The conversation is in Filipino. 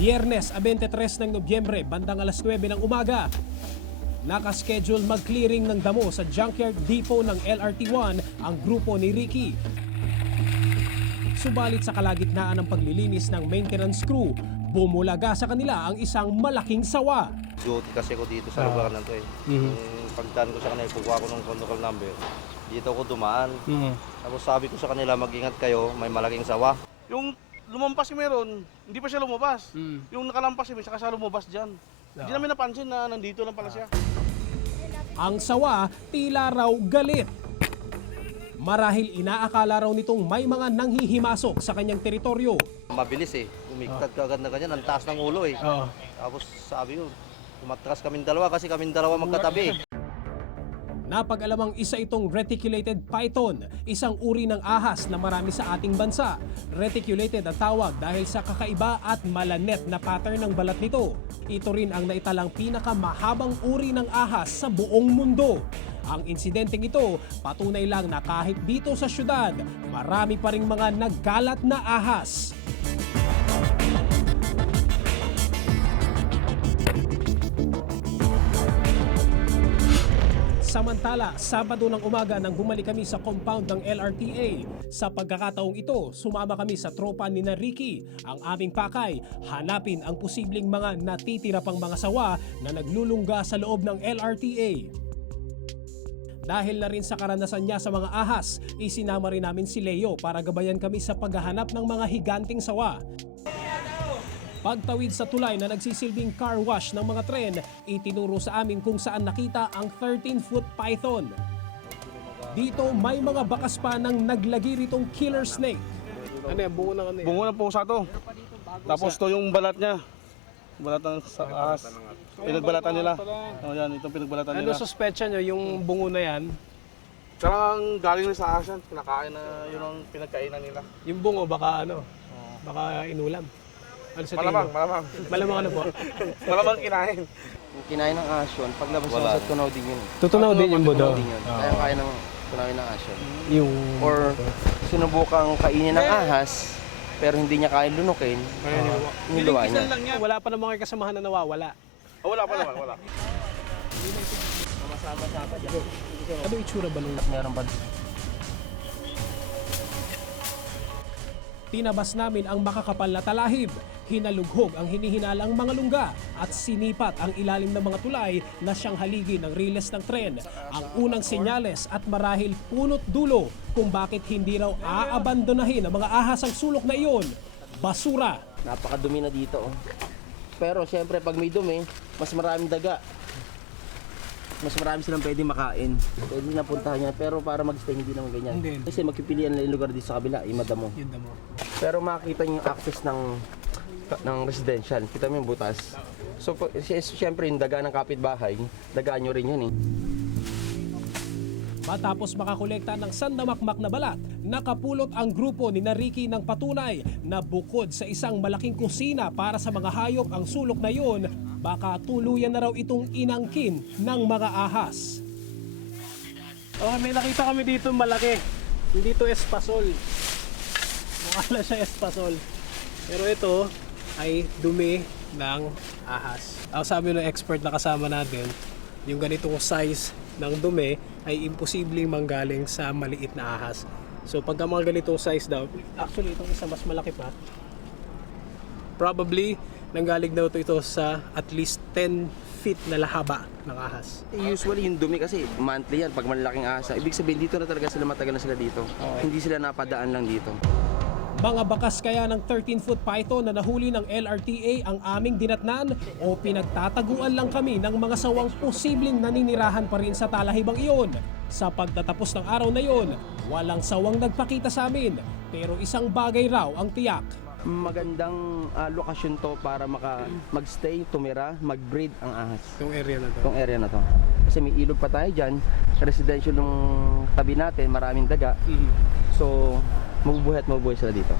Biyernes, 23 ng Nobyembre, bandang alas 9 ng umaga. Nakaschedule mag-clearing ng damo sa junkyard depot ng LRT-1 ang grupo ni Ricky. Subalit sa kalagitnaan ng paglilinis ng maintenance crew, bumulaga sa kanila ang isang malaking sawa. Duty kasi ko dito sa Ah. lugar na to eh. Yung pagdaan ko sa kanila, kukuha ko ng control number. Dito ako dumaan. Tapos sabi ko sa kanila, mag-ingat kayo, may malaking sawa. Yung lumampas si meron, hindi pa siya lumabas. Yung nakalampas si saka siya lumabas dyan. Hindi namin napansin na nandito lang pala siya. Ang sawa tila raw galit. Marahil inaakala raw nitong may mga nanghihimasok sa kanyang teritoryo. Mabilis eh. Umigtad ka agad na ganyan, ang taas ng ulo eh. Oo. Tapos sabi ko, umatras kaming dalawa kasi kaming dalawa magkatabi. Napag-alamang isa itong reticulated python, isang uri ng ahas na marami sa ating bansa. Reticulated ang tawag dahil sa kakaiba at malanet na pattern ng balat nito. Ito rin ang naitalang pinakamahabang uri ng ahas sa buong mundo. Ang insidenteng ito, patunay lang na kahit dito sa syudad, marami pa ring mga nagkalat na ahas. Samantala, Sabado ng umaga nang bumalik kami sa compound ng LRTA. Sa pagkakataong ito, sumama kami sa tropa ni na Ricky. Ang aming pakay, hanapin ang posibleng mga natitira pang mga sawa na naglulungga sa loob ng LRTA. Dahil na rin sa karanasan niya sa mga ahas, isinama rin namin si Leo para gabayan kami sa paghahanap ng mga higanting sawa. Pagtawid sa tulay na nagsisilbing car wash ng mga tren, itinuro sa amin kung saan nakita ang 13-foot python. Dito may mga bakas pa ng naglagi ritong killer snake. Ano yan? Bungo na ano Bungo ng pusa to. Tapos to yung balat niya. Balat ng sa ahas. Pinagbalatan nila. Oh, yan, itong pinagbalatan Ano nila. suspecha nyo yung bungo na yan? Parang galing na sa ahas yan. Pinakain na yun ang pinagkainan nila. Yung bungo baka ano? Baka inulam. Ano sa tingin Malamang, mo? malamang. Malamang ano po? malamang kinain. Yung kinain ng asyon, paglabas Wala. mo sa tunaw din yun. Tutunaw din yung budo. Tunaw din yun. Kaya kaya ng tunawin ng asyon. Yung... Or sinubukang kainin ng ahas, pero hindi niya kaya lunukin, niluwa niya. lang niya. Wala pa namang kasamahan na nawawala. Oh, wala pa naman, wala. Ano itsura ba nung Meron pa Tinabas namin ang makakapal na talahib, hinalughog ang hinihinalang mga lungga at sinipat ang ilalim ng mga tulay na siyang haligi ng riles ng tren. Ang unang senyales at marahil punot dulo kung bakit hindi raw aabandonahin ang mga ahas ang sulok na iyon. Basura. Napakadumi na dito. Oh. Pero syempre pag may dumi, mas maraming daga. Mas marami silang pwede makain. Pwede na puntahan niya. Pero para mag-stay, hindi naman ganyan. Hindi. Kasi magpipilian na yung lugar dito sa kabila, yung madamo. Yun na mo. Pero makikita niyo yung access ng ng residential. Kita mo yung butas. So, siyempre, yung daga ng kapitbahay, dagaan nyo rin yan eh. Matapos makakolekta ng sandamakmak na balat, nakapulot ang grupo ni Nariki ng patunay na bukod sa isang malaking kusina para sa mga hayop ang sulok na yun, baka tuluyan na raw itong inangkin ng mga ahas. Oh, may nakita kami dito malaki. Hindi to espasol. Mukha siya espasol. Pero ito ay dumi ng ahas. Ang sabi ng expert na kasama natin, yung ganitong size ng dumi ay imposibleng manggaling sa maliit na ahas. So pagka mga ganitong size daw, actually itong isa mas malaki pa, probably nanggaling daw ito, ito sa at least 10 feet na lahaba ng ahas. Usually yung dumi kasi monthly yan pag malalaking asa. Ibig sabihin dito na talaga sila matagal na sila dito. Hindi sila napadaan lang dito. Mga bakas kaya ng 13-foot python na nahuli ng LRTA ang aming dinatnan o pinagtataguan lang kami ng mga sawang posibleng naninirahan pa rin sa talahibang iyon. Sa pagtatapos ng araw na iyon, walang sawang nagpakita sa amin pero isang bagay raw ang tiyak. Magandang ah, lokasyon to para maka magstay, tumira, mag-breed ang ahas. Itong area na to. Itong area na to. Kasi may ilog pa tayo dyan. Residential ng tabi natin, maraming daga. Mm. So, mabubuhay at mabubuhay sila dito.